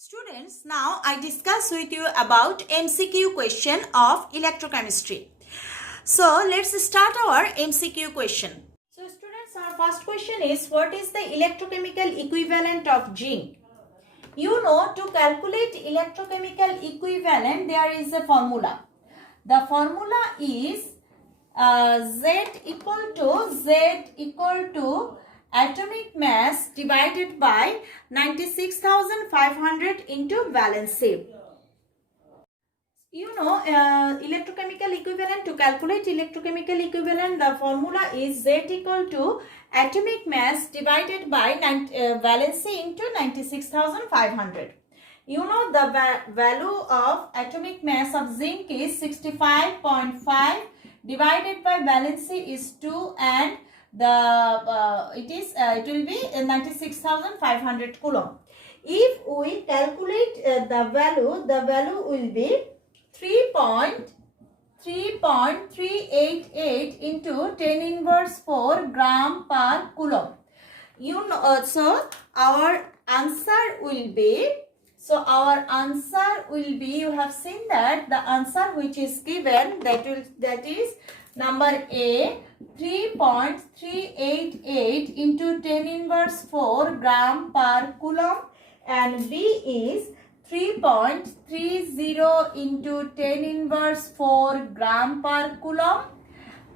Students, now I discuss with you about MCQ question of electrochemistry. So, let's start our MCQ question. So, students, our first question is, what is the electrochemical equivalent of zinc? You know, to calculate electrochemical equivalent, there is a formula. The formula is Z equal to atomic mass divided by 96,500 into valency. You know, electrochemical equivalent, to calculate electrochemical equivalent, the formula is Z equal to atomic mass divided by valency into 96,500. You know, the value of atomic mass of zinc is 65.5 divided by valency is 2, and it will be 96,500 coulomb. If we calculate the value will be 3.388 into 10 inverse 4 gram per coulomb. You know, so our answer will be, you have seen that the answer which is given, that is number A, 3.388 into 10 inverse 4 gram per coulomb, and B is 3.30 into 10 inverse 4 gram per coulomb,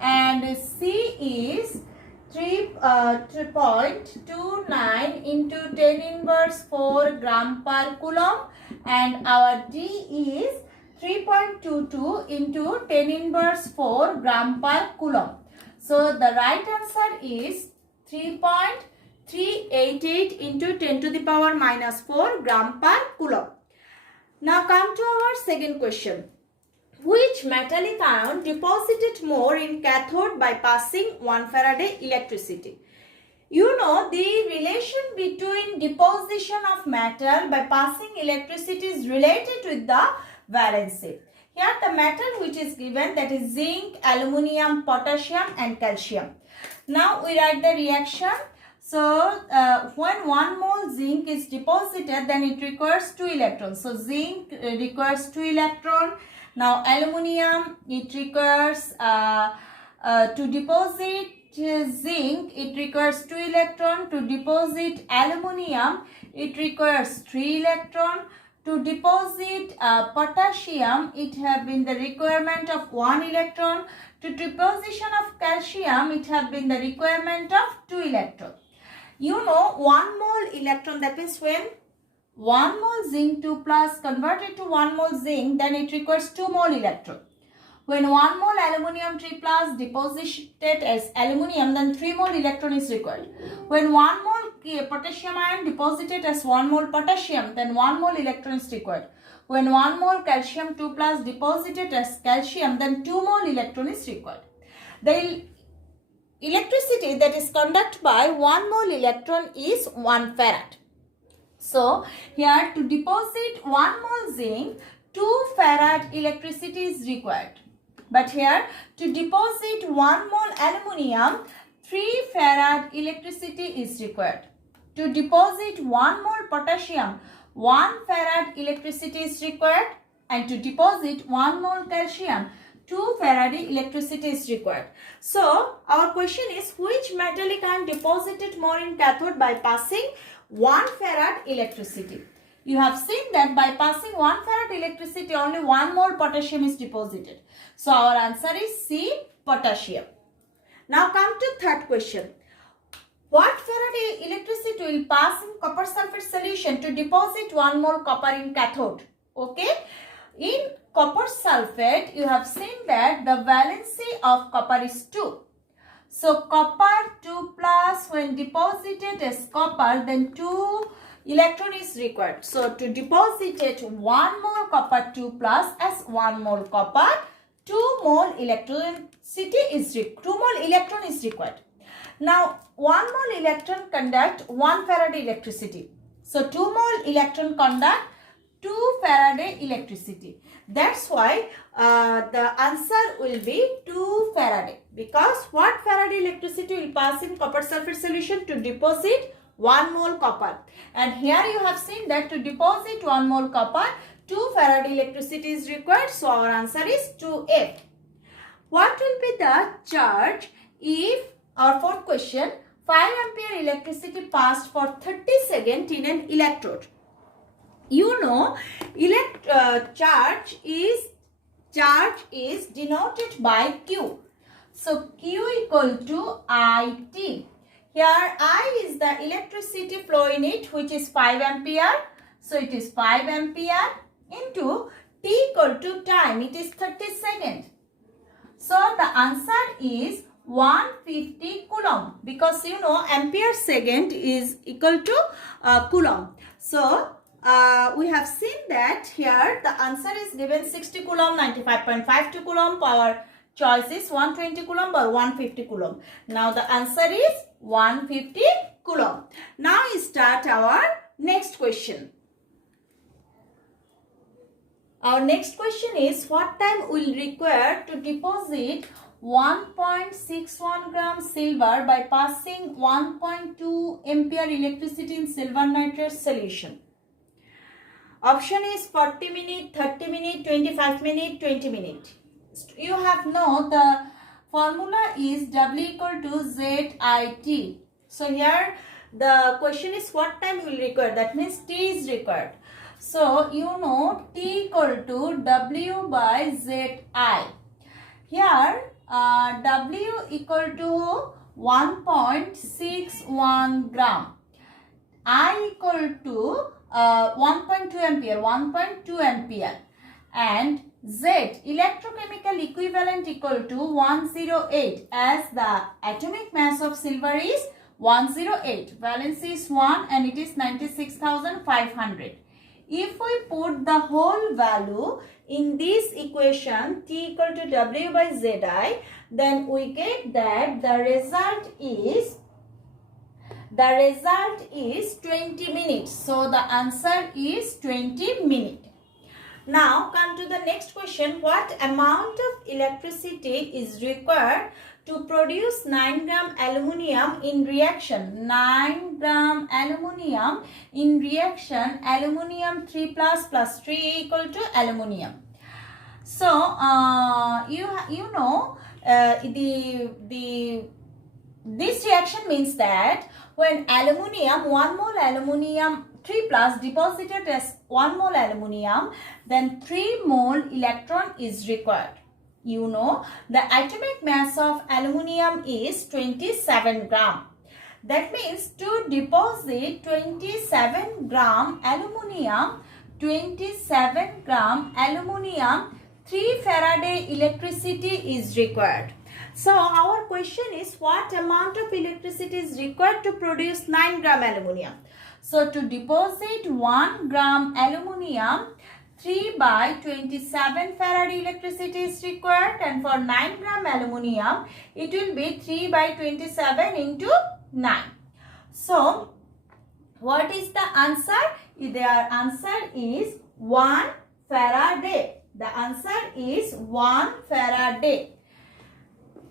and C is 3.29 into 10 inverse 4 gram per coulomb, and our D is 3.22 into 10 inverse 4 gram per coulomb. So the right answer is 3.388 into 10 to the power minus 4 gram per coulomb. Now come to our second question. Which metallic ion deposited more in cathode by passing 1 Faraday electricity? You know, the relation between deposition of metal by passing electricity is related with the valency. Here the metal which is given, that is zinc, aluminium, potassium and calcium. Now we write the reaction. So when 1 mole zinc is deposited, then it requires 2 electrons. So zinc requires 2 electrons. Now aluminium, it requires to deposit zinc, it requires 2 electrons. To deposit aluminium, it requires 3 electrons. To deposit potassium, it have been the requirement of 1 electron. To deposition of calcium, it have been the requirement of 2 electrons. You know, 1 mole electron, that means when 1 mole zinc 2 plus converted to 1 mole zinc, then it requires 2 mole electron. When 1 mole aluminium 3 plus deposited as aluminium, then 3 mole electron is required. When 1 mole potassium ion deposited as 1 mole potassium, then 1 mole electron is required. When 1 mole calcium 2 plus deposited as calcium, then 2 mole electron is required. The electricity that is conducted by 1 mole electron is 1 farad. So, here to deposit 1 mole zinc, 2 farad electricity is required. But here to deposit 1 mole aluminium, 3 farad electricity is required. To deposit 1 mole potassium, 1 farad electricity is required. And to deposit 1 mole calcium, 2 Faraday electricity is required. So, our question is, which metallic ion deposited more in cathode by passing 1 farad electricity? You have seen that by passing 1 farad electricity, only 1 mole potassium is deposited. So, our answer is C, potassium. Now, come to third question. What Faraday electricity will pass in copper sulfate solution to deposit 1 mole copper in cathode? Okay. In copper sulfate, you have seen that the valency of copper is 2. So, copper 2 plus, when deposited as copper, then 2 electron is required. So, to deposit it 1 mole copper 2 plus as 1 mole copper, 2 mole electron is required. Now, 1 mole electron conduct 1 Faraday electricity. So, 2 mole electron conduct 2 Faraday electricity. That's why the answer will be 2 Faraday. Because what Faraday electricity will pass in copper sulfate solution to deposit 1 mole copper. And here you have seen that to deposit 1 mole copper, 2 farad electricity is required. So our answer is 2F. What will be the charge if, our fourth question, 5 ampere electricity passed for 30 seconds in an electrode? You know, charge is denoted by Q. So Q equal to IT. Here I is the electricity flow in it, which is 5 ampere. So it is 5 ampere into T equal to time. It is 30 seconds. So the answer is 150 coulomb, because you know ampere second is equal to coulomb. So we have seen that here the answer is given 60 coulomb, 95.52 coulomb, power choice is 120 coulomb or 150 coulomb. Now the answer is 150 coulomb. Now we start our next question. Our next question is, what time will require to deposit 1.61 gram silver by passing 1.2 ampere electricity in silver nitrate solution? Option is 40 minutes, 30 minutes, 25 minutes, 20 minutes. You have know the formula is W equal to ZIT. So here the question is what time will require. That means T is required. So you know T equal to W by ZI. Here W equal to 1.61 gram. I equal to 1.2 ampere, 1.2 ampere, and Z electrochemical equivalent equal to 108, as the atomic mass of silver is 108, valency is 1 and it is 96,500. If we put the whole value in this equation T equal to W by Zi, then we get that the result is 20 minutes. So the answer is 20 minutes. Now come to the next question. What amount of electricity is required to produce 9 gram aluminium in reaction? 9 gram aluminium in reaction, aluminium 3 plus 3 equal to aluminium. So you know this reaction means that when aluminium, 1 mole aluminium 3 plus deposited as 1 mole aluminium, then 3 mole electron is required. You know the atomic mass of aluminium is 27 gram. That means to deposit 27 gram aluminium, 3 Faraday electricity is required. So our question is, what amount of electricity is required to produce 9 gram aluminium? So to deposit 1 gram aluminium, 3 by 27 Faraday electricity is required, and for 9 gram aluminium it will be 3 by 27 into 9. So what is the answer? Their answer is 1 Faraday. The answer is 1 Faraday.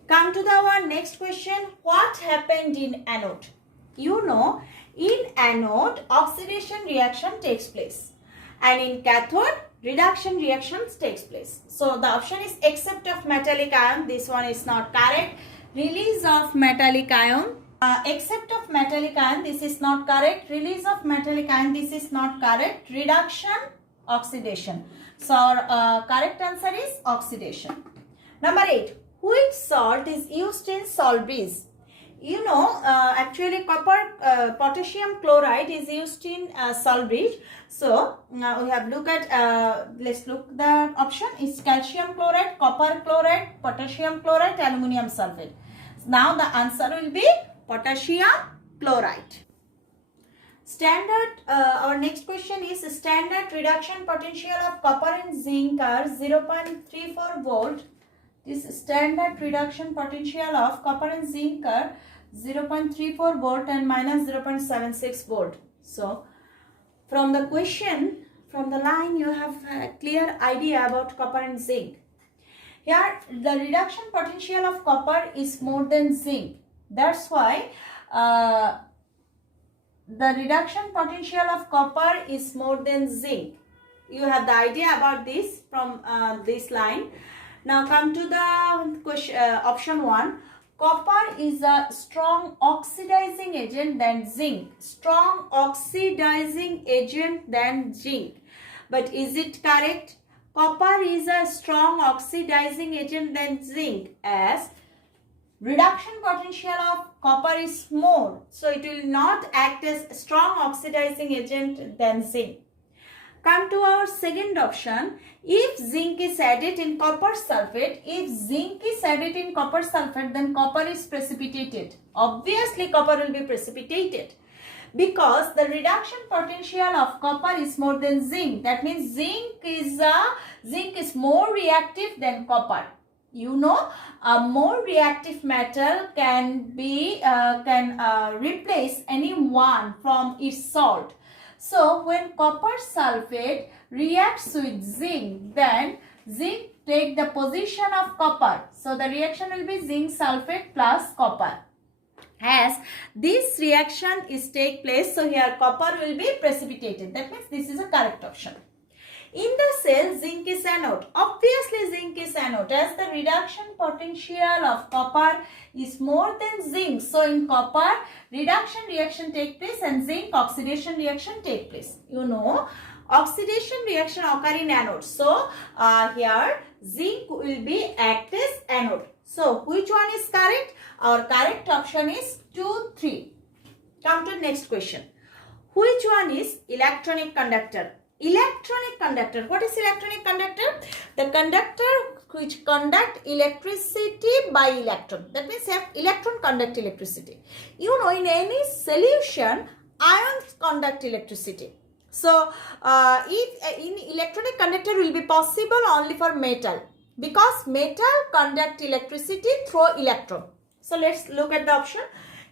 Come to our next question. What happened in anode? You know, in anode oxidation reaction takes place, and in cathode reduction reactions takes place. So the option is except of metallic ion. This one is not correct. Release of metallic ion. Except of metallic ion, this is not correct. Release of metallic ion, this is not correct. Reduction, oxidation. So our correct answer is oxidation. Number 8. Which salt is used in Solbridge? You know, actually potassium chloride is used in Solbridge. So now we have look at, let's look the option is calcium chloride, copper chloride, potassium chloride, aluminum sulfate. Now the answer will be potassium chloride. Standard, our next question is standard reduction potential of copper and zinc are 0.34 volt. This standard reduction potential of copper and zinc are 0.34 volt and minus 0.76 volt. So from the question, from the line, you have a clear idea about copper and zinc. Here the reduction potential of copper is more than zinc. That's why the reduction potential of copper is more than zinc. You have the idea about this from this line. Now come to the question, option 1. Copper is a strong oxidizing agent than zinc. Strong oxidizing agent than zinc. But is it correct? Copper is a strong oxidizing agent than zinc, as reduction potential of copper is more. So it will not act as strong oxidizing agent than zinc. Come to our second option. If zinc is added in copper sulfate, then copper is precipitated. Obviously, copper will be precipitated because the reduction potential of copper is more than zinc. That means zinc is more reactive than copper. You know, a more reactive metal can replace any one from its salt. So when copper sulfate reacts with zinc, then zinc take the position of copper. So the reaction will be zinc sulfate plus copper. As this reaction is take place, so here copper will be precipitated. That means this is a correct option. In the cell, zinc is anode. Obviously, zinc is anode, as the reduction potential of copper is more than zinc. So, in copper, reduction reaction take place and zinc oxidation reaction take place. You know, oxidation reaction occur in anode. So, here zinc will be act as anode. So, which one is correct? Our correct option is 2, 3. Come to next question. Which one is electronic conductor? Electronic conductor. What is electronic conductor? The conductor which conduct electricity by electron. That means electron conduct electricity. You know, in any solution, ions conduct electricity. So, if in electronic conductor will be possible only for metal, because metal conduct electricity through electron. So, let's look at the option.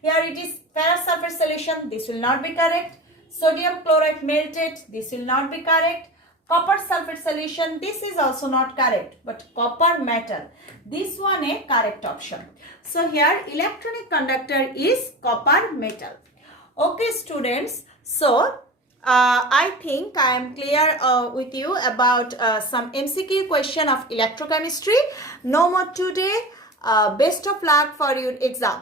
Here it is ferrous sulfate solution. This will not be correct. Sodium chloride melted, this will not be correct. Copper sulfate solution, this is also not correct. But copper metal, this one a correct option. So here electronic conductor is copper metal. Okay students, so I think I am clear with you about some MCQ question of electrochemistry. No more today. Best of luck for your exam.